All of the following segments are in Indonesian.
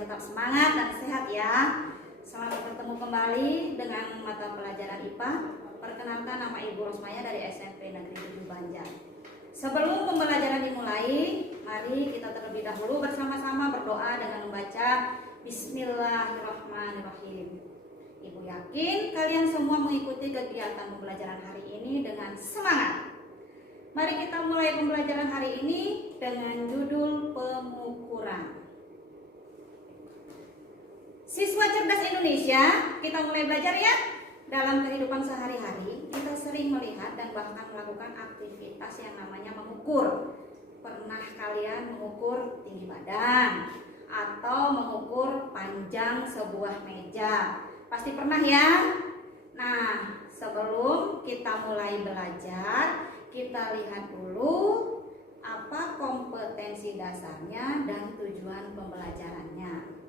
semuanya tetap semangat dan sehat ya. Selamat bertemu kembali dengan mata pelajaran IPA. Perkenalkan, nama Ibu Rosmaya dari SMP Negeri 7 Banjar. Sebelum pembelajaran dimulai, mari kita terlebih dahulu bersama-sama berdoa dengan membaca Bismillahirrahmanirrahim. Ibu yakin kalian semua mengikuti kegiatan pembelajaran hari ini dengan semangat. Mari kita mulai pembelajaran hari ini dengan judul pengukuran. Siswa cerdas Indonesia, kita mulai belajar ya. Dalam kehidupan sehari-hari, kita sering melihat dan bahkan melakukan aktivitas yang namanya mengukur. Pernah kalian mengukur tinggi badan atau mengukur panjang sebuah meja? Pasti pernah ya? Nah, sebelum kita mulai belajar, kita lihat dulu apa kompetensi dasarnya dan tujuan pembelajarannya.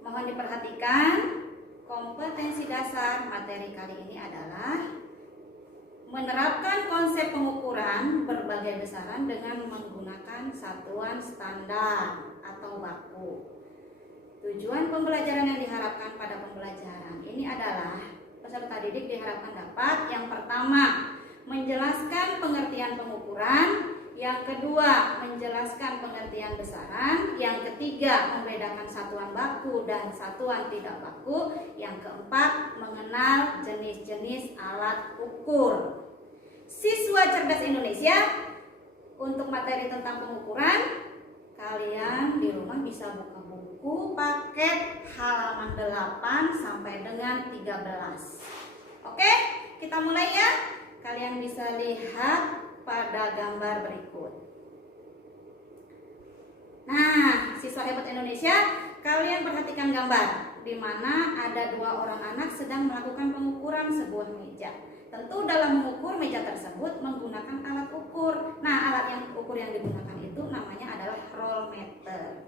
Mohon diperhatikan, kompetensi dasar materi kali ini adalah menerapkan konsep pengukuran berbagai besaran dengan menggunakan satuan standar atau baku. Tujuan pembelajaran yang diharapkan pada pembelajaran ini adalah peserta didik diharapkan dapat yang pertama, menjelaskan pengertian pengukuran, yang kedua, menjelaskan pengertian besaran, yang ketiga, membedakan satuan baku dan satuan tidak baku, yang keempat, mengenal jenis-jenis alat ukur. Siswa cerdas Indonesia, untuk materi tentang pengukuran, kalian di rumah bisa buka buku paket halaman 8 sampai dengan 13. Oke, kita mulai ya. Kalian bisa lihat pada gambar berikut. Nah, siswa hebat Indonesia, kalian perhatikan gambar di mana ada dua orang anak sedang melakukan pengukuran sebuah meja. Tentu dalam mengukur meja tersebut menggunakan alat ukur. Nah, alat yang ukur yang digunakan itu namanya adalah roll meter.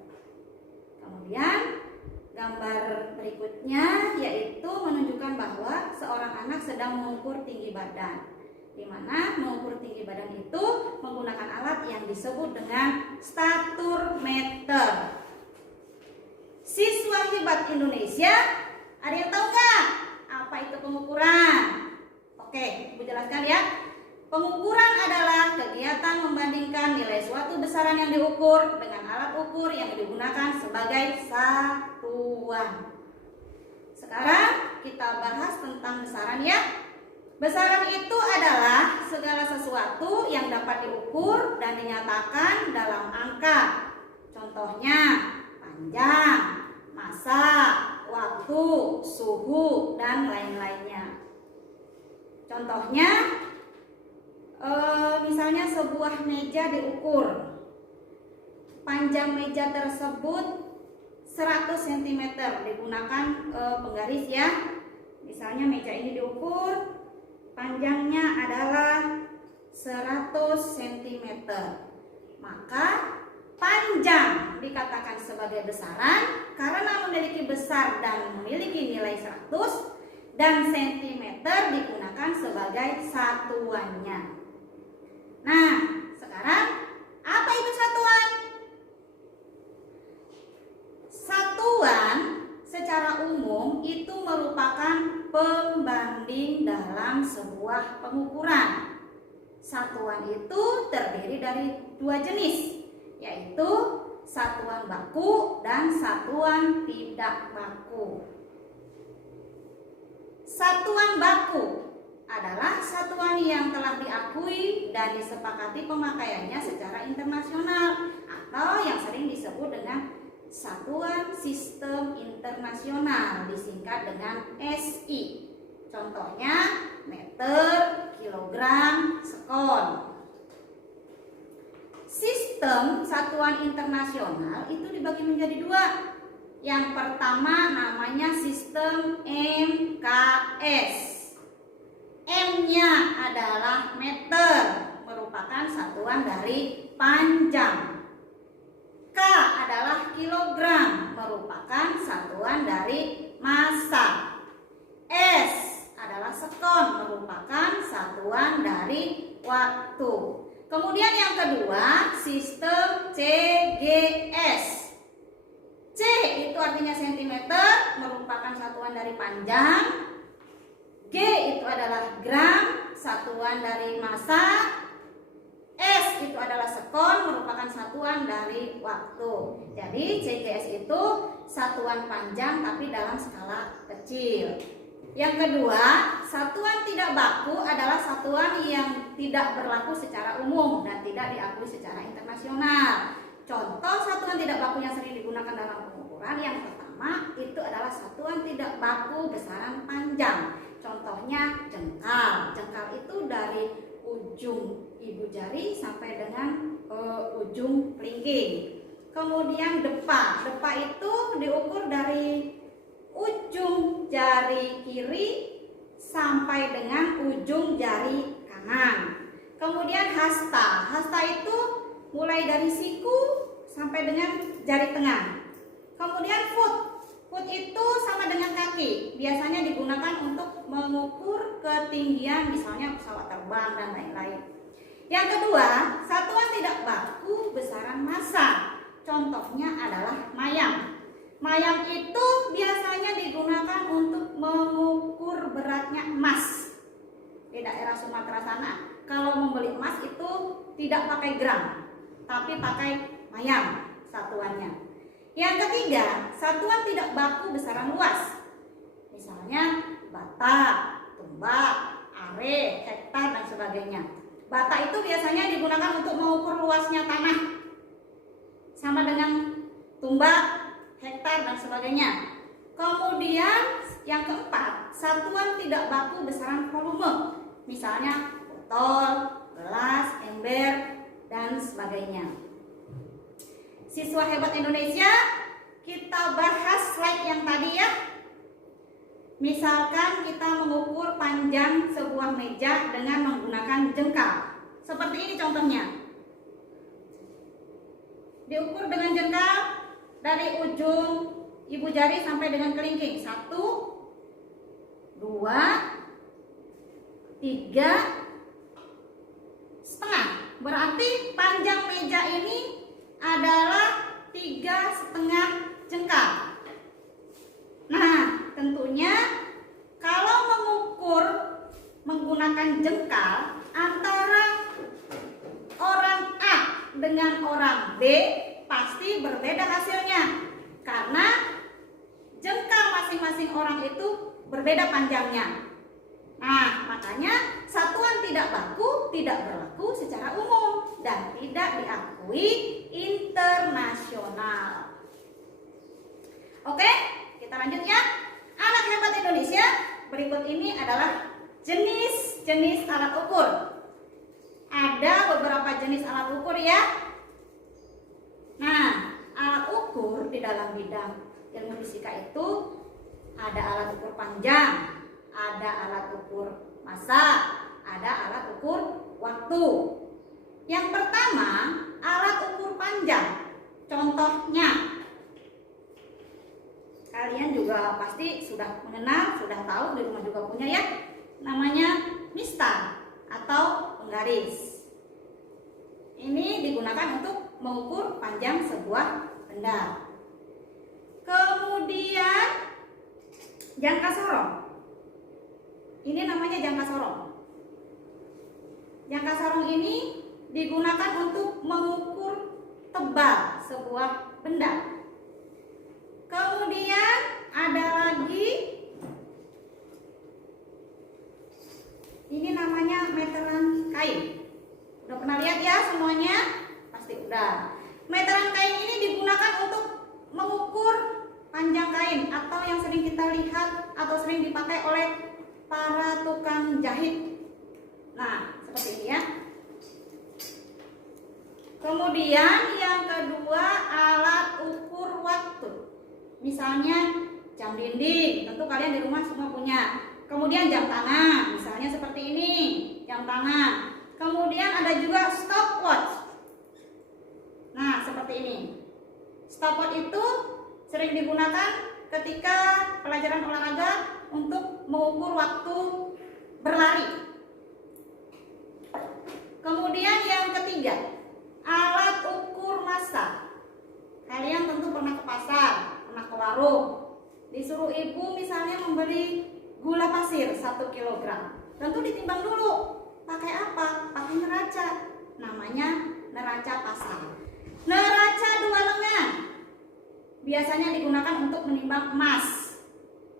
Kemudian gambar berikutnya yaitu menunjukkan bahwa seorang anak sedang mengukur tinggi badan, di mana mengukur tinggi badan itu menggunakan alat yang disebut dengan statur meter. Siswa hebat Indonesia, ada yang tahu nggak apa itu pengukuran? Oke, Ibu jelaskan ya. Pengukuran adalah kegiatan membandingkan nilai suatu besaran yang diukur dengan alat ukur yang digunakan sebagai satuan. Sekarang kita bahas tentang besaran ya. Besaran itu adalah segala sesuatu yang dapat diukur dan dinyatakan dalam angka. Contohnya panjang, massa, waktu, suhu, dan lain-lainnya. Contohnya misalnya sebuah meja diukur. Panjang meja tersebut 100 cm, digunakan penggaris ya. Misalnya meja ini diukur, panjangnya adalah 100 cm. Maka panjang dikatakan sebagai besaran karena memiliki besar dan memiliki nilai 100, dan sentimeter digunakan sebagai satuannya. Nah, sekarang apa itu satuan? Satuan secara umum itu merupakan pembanding dalam sebuah pengukuran. Satuan itu terdiri dari dua jenis, yaitu satuan baku dan satuan tidak baku. Satuan baku adalah satuan yang telah diakui dan disepakati pemakaiannya secara internasional atau yang sering disebut dengan Satuan Sistem Internasional, disingkat dengan SI. Contohnya meter, kilogram, sekon. Sistem satuan internasional itu dibagi menjadi dua. Yang pertama namanya sistem MKS. M-nya adalah meter, merupakan satuan dari panjang. K adalah kilogram, merupakan satuan dari massa. S adalah sekon, merupakan satuan dari waktu. Kemudian yang kedua, sistem CGS. artinya sentimeter, merupakan satuan dari panjang. G itu adalah gram, satuan dari massa. S itu adalah sekon, merupakan satuan dari waktu. Jadi CGS itu satuan panjang tapi dalam skala kecil. Yang kedua, satuan tidak baku adalah satuan yang tidak berlaku secara umum dan tidak diakui secara internasional. Contoh satuan tidak baku yang sering digunakan dalam pengukuran yang pertama itu adalah satuan tidak baku besaran panjang. Contohnya jengkal. Jengkal itu dari ujung ibu jari sampai dengan ujung kelingking. Kemudian depa. Depa itu diukur dari ujung jari kiri sampai dengan ujung jari kanan. Kemudian hasta. Hasta itu mulai dari siku sampai dengan jari tengah. Kemudian foot. Foot itu sama dengan kaki. Biasanya digunakan untuk mengukur ketinggian misalnya pesawat terbang dan lain-lain. Yang kedua, satuan tidak baku besaran massa. Contohnya adalah mayang. Mayang itu biasanya digunakan untuk mengukur beratnya emas. Di daerah Sumatera sana, kalau membeli emas itu tidak pakai gram, tapi pakai mayang satuannya. Yang ketiga, satuan tidak baku besaran luas. Misalnya bata, tumbak, are, hektar dan sebagainya. Bata itu biasanya digunakan untuk mengukur luasnya tanah. Sama dengan tumbak, hektar dan sebagainya. Kemudian yang keempat, satuan tidak baku besaran volume. Misalnya botol, gelas, ember dan sebagainya. Siswa hebat Indonesia, kita bahas slide yang tadi ya. Misalkan kita mengukur panjang sebuah meja dengan menggunakan jengkal. Seperti ini contohnya. Diukur dengan jengkal dari ujung ibu jari sampai dengan kelingking. 1, 2, 3, setengah. Berarti panjang meja ini adalah 3,5 jengkal. Nah, tentunya kalau mengukur menggunakan jengkal antara orang A dengan orang B pasti berbeda hasilnya. Karena jengkal masing-masing orang itu berbeda panjangnya. Nah, makanya satuan tidak baku tidak berlaku secara umum dan tidak diakui internasional. Oke, kita lanjut ya. Anak hebat Indonesia, berikut ini adalah jenis-jenis alat ukur. Ada beberapa jenis alat ukur ya. Nah, alat ukur di dalam bidang ilmu fisika itu ada alat ukur panjang, ada alat ukur massa, ada alat ukur waktu. Yang pertama, alat ukur panjang. Contohnya, kalian juga pasti sudah mengenal, sudah tahu, di rumah juga punya ya. Namanya mistar atau penggaris. Ini digunakan untuk mengukur panjang sebuah benda. Kemudian jangka sorong. Ini namanya jangka sorong. Jangka sorong ini digunakan untuk mengukur tebal sebuah benda. Kemudian ada lagi, ini namanya meteran kain. Udah pernah lihat ya semuanya? Pasti udah. Meteran kain ini digunakan untuk mengukur panjang kain atau yang sering kita lihat atau sering dipakai oleh para tukang jahit. Nah, seperti ini ya. Kemudian yang kedua, alat ukur waktu. Misalnya jam dinding, tentu kalian di rumah semua punya. Kemudian jam tangan, misalnya seperti ini, jam tangan. Kemudian ada juga stopwatch. Nah, seperti ini. Stopwatch itu sering digunakan ketika pelajaran olahraga untuk mengukur waktu berlari. Kemudian yang ketiga, alat ukur massa. Kalian tentu pernah ke pasar, pernah ke warung. disuruh ibu misalnya membeli gula pasir 1 kilogram, tentu ditimbang dulu. Pakai apa? Pakai neraca. Namanya neraca pasar. Neraca 2 lengan biasanya digunakan untuk menimbang emas.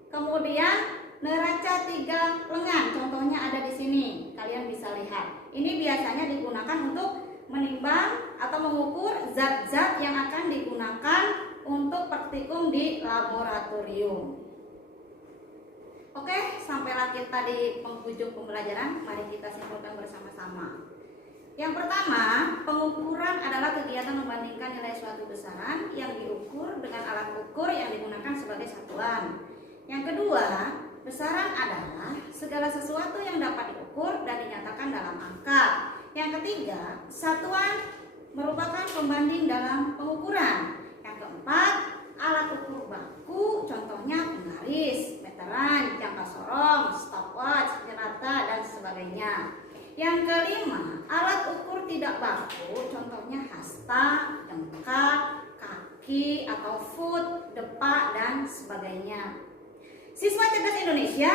Kemudian neraca 3 lengan, contohnya ada di sini. Kalian bisa lihat. Ini biasanya digunakan untuk menimbang atau mengukur zat-zat yang akan digunakan untuk praktikum di laboratorium. Oke, sampailah kita di penghujung pembelajaran. Mari kita simpulkan bersama-sama. Yang pertama, pengukuran adalah kegiatan membandingkan nilai suatu besaran yang diukur dengan alat ukur yang digunakan sebagai satuan. Yang kedua, besaran adalah segala sesuatu yang dapat diukur dan dinyatakan dalam angka. Yang ketiga, satuan merupakan pembanding dalam pengukuran. Yang keempat, alat ukur baku, contohnya penggaris, meteran, jangka sorong, stopwatch, nyerata, dan sebagainya. Yang kelima, alat ukur tidak baku, contohnya hasta, jengkal, kaki atau foot, depak, dan sebagainya. Siswa cerdas Indonesia,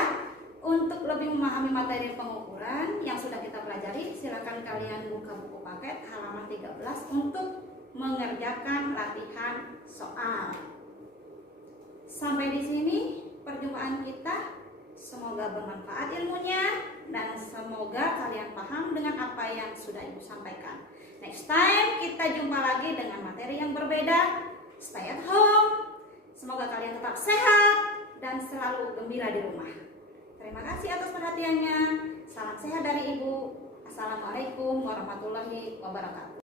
untuk lebih memahami materi pengukuran yang sudah kita pelajari, silakan kalian buka buku paket halaman 13 untuk mengerjakan latihan soal. Sampai di sini perjumpaan kita. Semoga bermanfaat ilmunya dan semoga kalian paham dengan apa yang sudah Ibu sampaikan. Next time kita jumpa lagi dengan materi yang berbeda. Stay at home. Semoga kalian tetap sehat dan selalu gembira di rumah. Terima kasih atas perhatiannya. Salam sehat dari Ibu. Assalamualaikum warahmatullahi wabarakatuh.